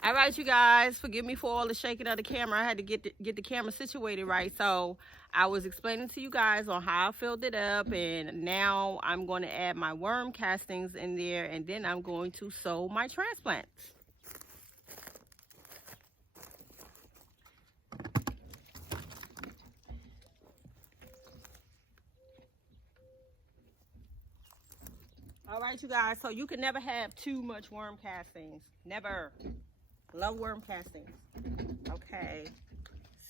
All right, you guys, forgive me for all the shaking of the camera. I had to get the camera situated right. So I was explaining to you guys on how I filled it up, and now I'm going to add my worm castings in there, and then I'm going to sow my transplants. All right, you guys, so you can never have too much worm castings. Never. Love worm castings. Okay,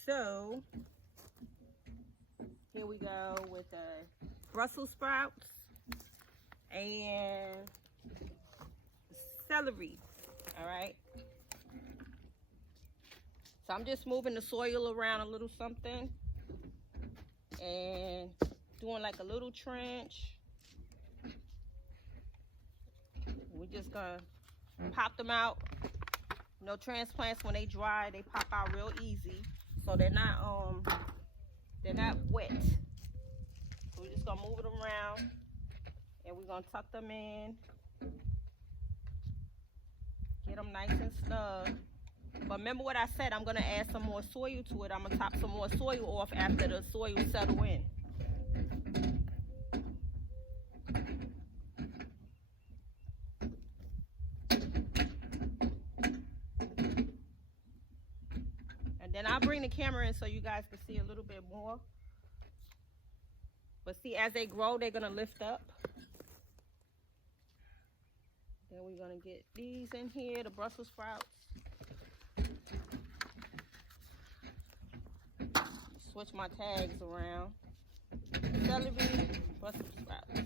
so here we go with the Brussels sprouts and celery. All right, so I'm just moving the soil around a little something and doing like a little trench. We're just gonna pop them out. You know, transplants, when they dry, they pop out real easy, so they're not wet. So we're just gonna move it around, and we're gonna tuck them in, get them nice and snug. But remember what I said, I'm gonna add some more soil to it. I'm gonna top some more soil off after the soil settle in. And I'll bring the camera in so you guys can see a little bit more. But see, as they grow, they're gonna lift up. Then we're gonna get these in here, the Brussels sprouts. Switch my tags around. Celery, Brussels sprouts.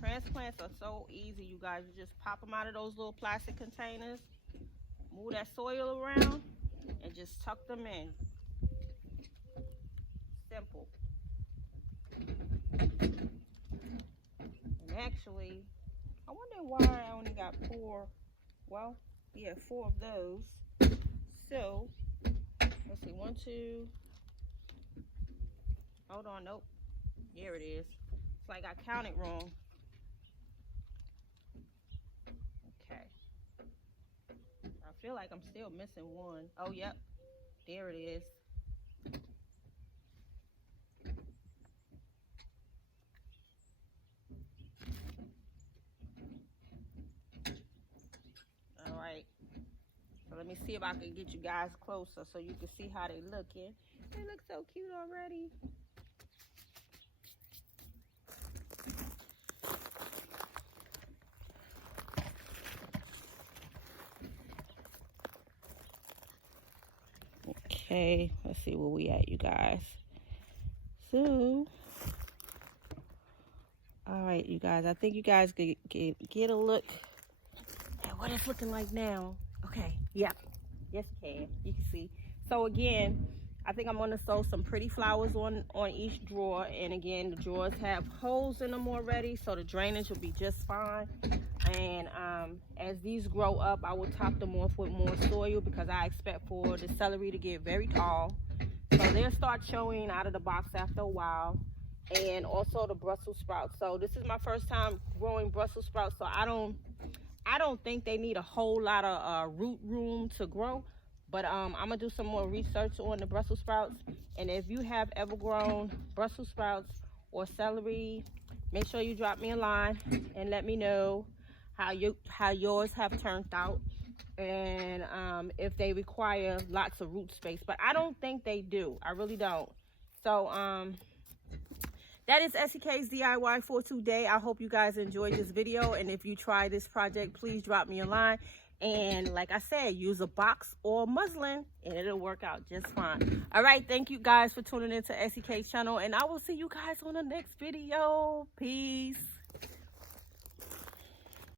Transplants are so easy, you guys. You just pop them out of those little plastic containers, move that soil around, and just tuck them in. Simple. And actually, I wonder why I only got 4. Well, yeah, 4 of those. So, let's see, 1, 2. Hold on, nope. Here it is. It's like I counted wrong. I feel like I'm still missing 1. Oh, yep. There it is. All right. So let me see if I can get you guys closer so you can see how they looking. They look so cute already. Okay, let's see where we at, you guys. So, all right, you guys, I think you guys could get a look at what it's looking like now. Okay, yep, yes you can, you can see. So again, I think I'm gonna sew some pretty flowers on each drawer, and again, the drawers have holes in them already, so the drainage will be just fine. And as these grow up, I will top them off with more soil because I expect for the celery to get very tall. So they'll start showing out of the box after a while. And also the Brussels sprouts. So this is my first time growing Brussels sprouts, so I don't think they need a whole lot of root room to grow. But I'm gonna do some more research on the Brussels sprouts. And if you have ever grown Brussels sprouts or celery, make sure you drop me a line and let me know how yours have turned out, and if they require lots of root space. But I don't think they do. I really don't. So that is EsiK's DIY for today. I hope you guys enjoyed this video, and if you try this project, please drop me a line. And like I said, use a box or muslin and it'll work out just fine. All right, thank you guys for tuning into EsiK's channel, and I will see you guys on the next video. Peace.